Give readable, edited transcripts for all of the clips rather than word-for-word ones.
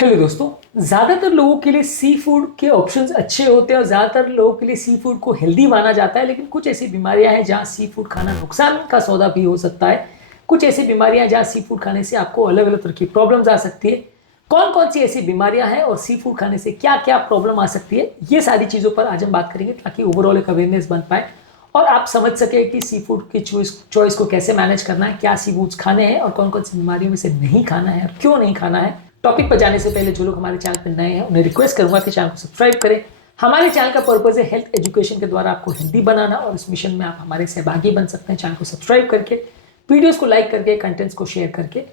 Hello दोस्तों। ज़्यादातर लोगों के लिए सी फूड के ऑप्शंस अच्छे होते हैं और ज़्यादातर लोगों के लिए सी फूड को हेल्दी माना जाता है, लेकिन कुछ ऐसी बीमारियां हैं जहां सी फूड खाना नुकसान का सौदा भी हो सकता है। कुछ ऐसी बीमारियां जहां सी फूड खाने से आपको अलग अलग तरह की प्रॉब्लम्स आ सकती है। कौन कौन सी ऐसी बीमारियां हैं और सी फूड खाने से क्या क्या प्रॉब्लम आ सकती है, ये सारी चीज़ों पर आज हम बात करेंगे ताकि ओवरऑल एक अवेयरनेस बन पाए और आप समझ सके कि सी फूड की चॉइस को कैसे मैनेज करना है, क्या सी फूड्स खाने हैं और कौन कौन सी बीमारियों में से नहीं खाना है और क्यों नहीं खाना है। टॉपिक पर जाने से पहले जो लोग हमारे चैनल पर नए हैं उन्हें रिक्वेस्ट करूंगा कि चैनल को सब्सक्राइब करें। हमारे चैनल का पर्पज है हेल्थ एजुकेशन के द्वारा आपको हेल्दी बनाना और इस मिशन में आप हमारे सहभागी बन सकते हैं चैनल को सब्सक्राइब करके, वीडियोस को लाइक करके, कंटेंट्स को शेयर करके।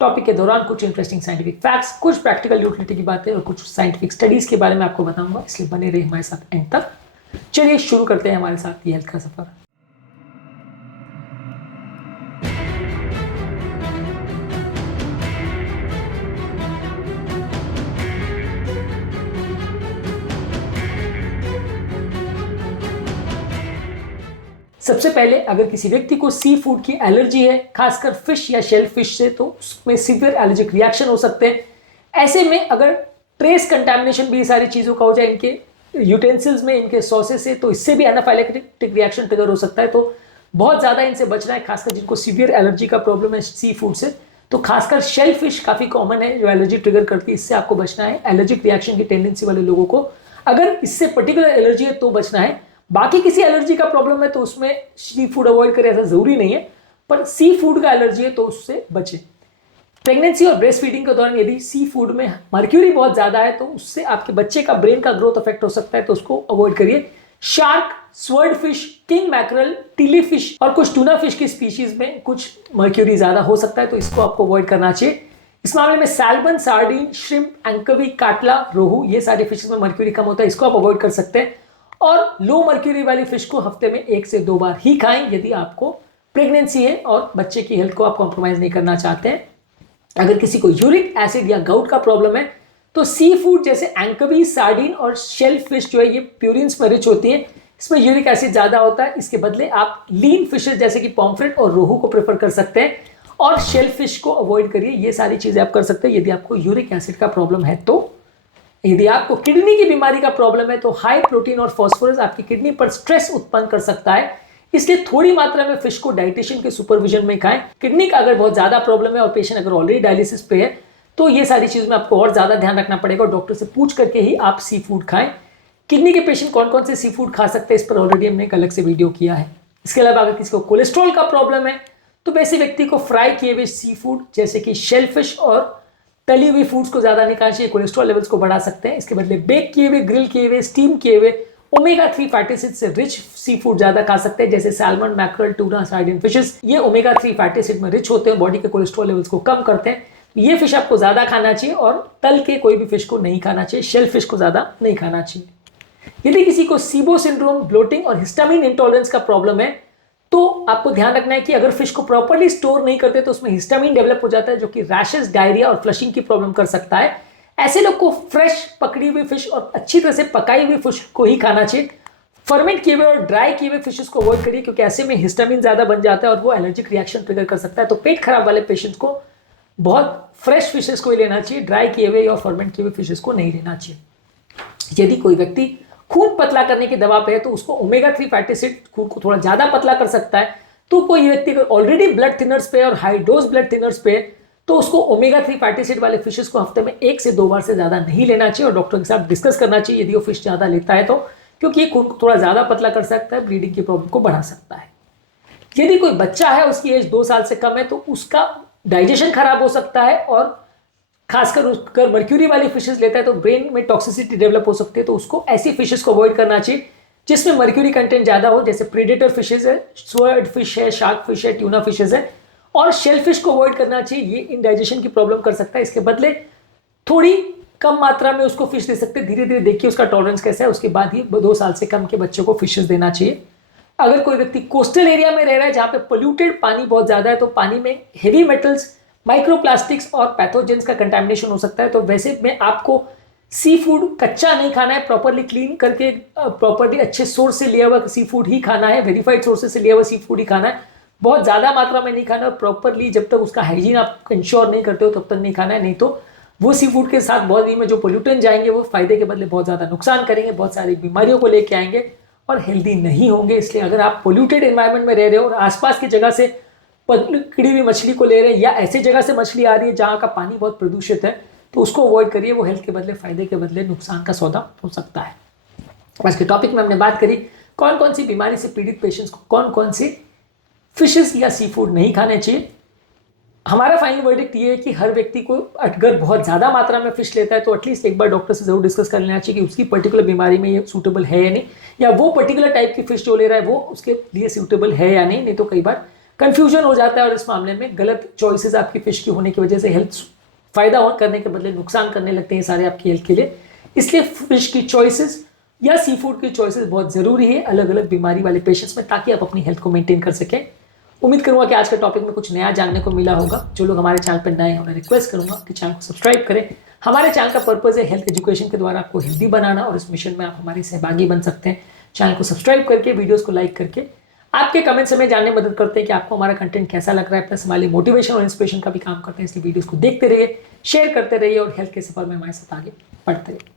टॉपिक के दौरान कुछ इंटरेस्टिंग साइंटिफिक फैक्ट्स, कुछ प्रैक्टिकल यूटिलिटी की बातें और कुछ साइंटिफिक स्टडीज के बारे में आपको बताऊंगा, इसलिए बने रहिए हमारे साथ एंड तक। चलिए शुरू करते हैं हमारे साथ ये हेल्थ का सफर। सबसे पहले अगर किसी व्यक्ति को सी फूड की एलर्जी है, खासकर फिश या शेल फिश से, तो उसमें सीवियर एलर्जिक रिएक्शन हो सकते हैं। ऐसे में अगर ट्रेस कंटामिनेशन भी सारी चीज़ों का हो जाए इनके यूटेंसिल्स में, इनके सॉसेस से, तो इससे भी एनाफाइलेक्टिक रिएक्शन ट्रिगर हो सकता है। तो बहुत ज़्यादा इनसे बचना है, खासकर जिनको सीवियर एलर्जी का प्रॉब्लम है सी फूड से। तो खासकर शेल फिश काफ़ी कॉमन है जो एलर्जी ट्रिगर करती है, इससे आपको बचना है। एलर्जिक रिएक्शन की टेंडेंसी वाले लोगों को अगर इससे पर्टिकुलर एलर्जी है तो बचना है। बाकी किसी एलर्जी का प्रॉब्लम है तो उसमें सी फूड अवॉइड करें, ऐसा जरूरी नहीं है, पर सी फूड का एलर्जी है तो उससे बचें। प्रेगनेंसी और ब्रेस्ट फीडिंग के दौरान यदि सी फूड में मर्क्यूरी बहुत ज्यादा है तो उससे आपके बच्चे का ब्रेन का ग्रोथ अफेक्ट हो सकता है, तो उसको अवॉइड करिए। Shark, sword fish, king mackerel, Tilly fish और कुछ टूना फिश की स्पीशीज में कुछ मर्क्यूरी ज्यादा हो सकता है, तो इसको आपको अवॉइड करना चाहिए। इस मामले में सैल्मन, सार्डिन, श्रिम्प, एंकवी, काटला, रोहू, ये सारे फिशेज में मर्क्यूरी कम होता है, इसको आप अवॉइड कर सकते हैं। और लो मर्क्यूरी वाली फिश को हफ्ते में 1 से 2 बार ही खाएं यदि आपको प्रेगनेंसी है और बच्चे की हेल्थ को आप कॉम्प्रोमाइज नहीं करना चाहते हैं। अगर किसी को यूरिक एसिड या गाउट का प्रॉब्लम है तो सी फूड जैसे एंकवी, सार्डिन और शेल फिश जो है ये प्यूरिन्स में रिच होती है, इसमें यूरिक एसिड ज्यादा होता है। इसके बदले आप लीन फिशेज जैसे कि पॉम्फ्रेट और रोहू को प्रेफर कर सकते हैं और शेल फिश को अवॉइड करिए। ये सारी चीजें आप कर सकते हैं यदि आपको यूरिक एसिड का प्रॉब्लम है। तो यदि आपको किडनी की बीमारी का प्रॉब्लम है तो हाई प्रोटीन और फास्फोरस आपकी किडनी पर स्ट्रेस उत्पन्न कर सकता है, इसलिए थोड़ी मात्रा में फिश को डाइटिशियन के सुपरविजन में खाएं। किडनी का अगर बहुत ज्यादा प्रॉब्लम है और पेशेंट अगर ऑलरेडी डायलिसिस पे है तो ये सारी चीज में आपको और ज्यादा ध्यान रखना पड़ेगा और डॉक्टर से पूछ करके ही आप सी फूड खाएं। किडनी के पेशेंट कौन कौन से सी फूड खा सकते हैं इस पर ऑलरेडी हमने एक अलग से वीडियो किया है। इसके अलावा अगर किसी को कोलेस्ट्रॉल का प्रॉब्लम है तो वैसे व्यक्ति को फ्राई किए हुए सी फूड जैसे कि शेल फिश और तली हुई फूड्स को ज्यादा नहीं खाना चाहिए, कोलेस्ट्रॉल लेवल्स को बढ़ा सकते हैं। इसके बदले बेक किए हुए, ग्रिल किए हुए, स्टीम किए हुए ओमेगा 3 फैटी एसिड से रिच सी फूड ज्यादा खा सकते हैं, जैसे salmon, mackerel, tuna, sardine fishes. ये ओमेगा 3 फैटी एसिड में रिच होते हैं, बॉडी के कोलेस्ट्रॉल लेवल्स को कम करते हैं। ये फिश आपको ज्यादा खाना चाहिए और तल के कोई भी फिश को नहीं खाना चाहिए, शेल फिश को ज्यादा नहीं खाना चाहिए। यदि किसी को सीबो सिंड्रोम, ब्लोटिंग और हिस्टामिन इंटॉलरेंस का प्रॉब्लम है तो आपको ध्यान रखना है कि अगर फिश को प्रॉपर्ली स्टोर नहीं करते तो उसमें हिस्टामिन डेवलप हो जाता है जो कि रैशेस, डायरिया और फ्लशिंग की प्रॉब्लम कर सकता है। ऐसे लोग को फ्रेश पकड़ी हुई फिश और अच्छी तरह से पकाई हुई फिश को ही खाना चाहिए। फर्मेंट किए हुए और ड्राई किए हुए फिशेस को अवॉइड करिए क्योंकि ऐसे में हिस्टामिन ज्यादा बन जाता है और वो एलर्जिक रिएक्शन ट्रिगर कर सकता है। तो पेट खराब वाले पेशेंट्स को बहुत फ्रेश फिशेस को ही लेना चाहिए, ड्राई किए हुए या फर्मेंट किए हुए फिशेस को नहीं लेना चाहिए। यदि कोई व्यक्ति खून पतला करने की दवा पे है तो उसको ओमेगा 3 फैटी एसिड खून को थोड़ा ज्यादा पतला कर सकता है। तो कोई व्यक्ति अगर ऑलरेडी ब्लड थिनर्स पे और हाई डोज ब्लड थिनर्स पे तो उसको ओमेगा 3 फैटी एसिड वाले फिशेस को हफ्ते में 1 से 2 बार से ज्यादा नहीं लेना चाहिए और डॉक्टर के साथ डिस्कस करना चाहिए यदि वो फिश ज्यादा लेता है तो, क्योंकि ये खून को थोड़ा ज्यादा पतला कर सकता है, ब्लीडिंग की प्रॉब्लम को बढ़ा सकता है। यदि कोई बच्चा है, उसकी एज 2 साल से कम है, तो उसका डाइजेशन खराब हो सकता है और खासकर उसका मर्क्यूरी वाली फिशेस लेता है तो ब्रेन में टॉक्सिसिटी डेवलप हो सकती है, तो उसको ऐसी फिशेस को अवॉइड करना चाहिए जिसमें मर्क्यूरी कंटेंट ज्यादा हो, जैसे प्रीडेटर फिशेस है, स्वर्ड फिश है, शार्क फिश है, ट्यूना फिशेस है। और शेल फिश को अवॉइड करना चाहिए, ये इंडाइजेशन की प्रॉब्लम कर सकता है। इसके बदले थोड़ी कम मात्रा में उसको फिश दे सकते हैं, धीरे धीरे देखिए उसका टॉलरेंस कैसा है, उसके बाद ही 2 साल से कम के बच्चों को फिशेस देना चाहिए। अगर कोई व्यक्ति कोस्टल एरिया में रह रहा है जहां पे पोल्यूटेड पानी बहुत ज्यादा है तो पानी में हेवी मेटल्स, माइक्रोप्लास्टिक्स और पैथोजेंस का कंटामिनेशन हो सकता है, तो वैसे में आपको सी फूड कच्चा नहीं खाना है, प्रॉपरली क्लीन करके प्रॉपरली अच्छे सोर्स से लिया हुआ सी फूड ही खाना है, वेरीफाइड सोर्सेज से लिया हुआ सी फूड ही खाना है। बहुत ज़्यादा मात्रा में नहीं खाना और प्रॉपरली जब तक उसका हाइजीन आप इंश्योर नहीं करते हो तब तक नहीं खाना है, नहीं तो वो सी फूड के साथ बॉडी में जो पोल्यूटेंट जाएंगे वो फायदे के बदले बहुत ज़्यादा नुकसान करेंगे, बहुत सारी बीमारियों को लेके आएंगे और हेल्दी नहीं होंगे। इसलिए अगर आप पोल्यूटेड एनवायरनमेंट में रह रहे हो और आसपास की जगह से पकड़ी हुई मछली को ले रहे हैं या ऐसी जगह से मछली आ रही है जहाँ का पानी बहुत प्रदूषित है, तो उसको अवॉइड करिए। वो हेल्थ के बदले फायदे के बदले नुकसान का सौदा हो सकता है। आज के टॉपिक में हमने बात करी कौन कौन सी बीमारी से पीड़ित पेशेंट्स को कौन कौन सी फिशेस या सी फूड नहीं खाने चाहिए। हमारा फाइनल वर्डिक्ट ये है कि हर व्यक्ति को अगर बहुत ज़्यादा मात्रा में फिश लेता है तो एटलीस्ट एक बार डॉक्टर से जरूर डिस्कस कर लेना चाहिए कि उसकी पर्टिकुलर बीमारी में ये सूटेबल है या नहीं, या वो पर्टिकुलर टाइप की फिश जो ले रहा है वो उसके लिए सूटेबल है या नहीं तो कई बार कंफ्यूजन हो जाता है और इस मामले में गलत चॉइसेस आपकी फिश की होने की वजह से हेल्थ फायदा करने के बदले नुकसान करने लगते हैं सारे आपकी हेल्थ के लिए। इसलिए फिश की चॉइसेस या सी फूड की चॉइसेस बहुत ज़रूरी है अलग अलग बीमारी वाले पेशेंट्स में, ताकि आप अपनी हेल्थ को मेंटेन कर सकें। उम्मीद करूंगा कि आज के टॉपिक में कुछ नया जानने को मिला होगा। जो लोग हमारे चैनल पर नए हैं उन्हें रिक्वेस्ट करूंगा कि चैनल को सब्सक्राइब करें। हमारे चैनल का पर्पज़ है हेल्थ एजुकेशन के द्वारा आपको हेल्दी बनाना और इस मिशन में आप हमारे सहभागी बन सकते हैं। चैनल को सब्सक्राइब करके वीडियोज़ को लाइक करके आपके कमेंट्स हमें जानने में मदद करते हैं कि आपको हमारा कंटेंट कैसा लग रहा है, प्लस हमारे मोटिवेशन और इंस्पिरेशन का भी काम करते हैं। इसलिए वीडियोज़ को देखते रहिए, शेयर करते रहिए और हेल्थ के सफर में हमारे साथ आगे बढ़ते रहिए।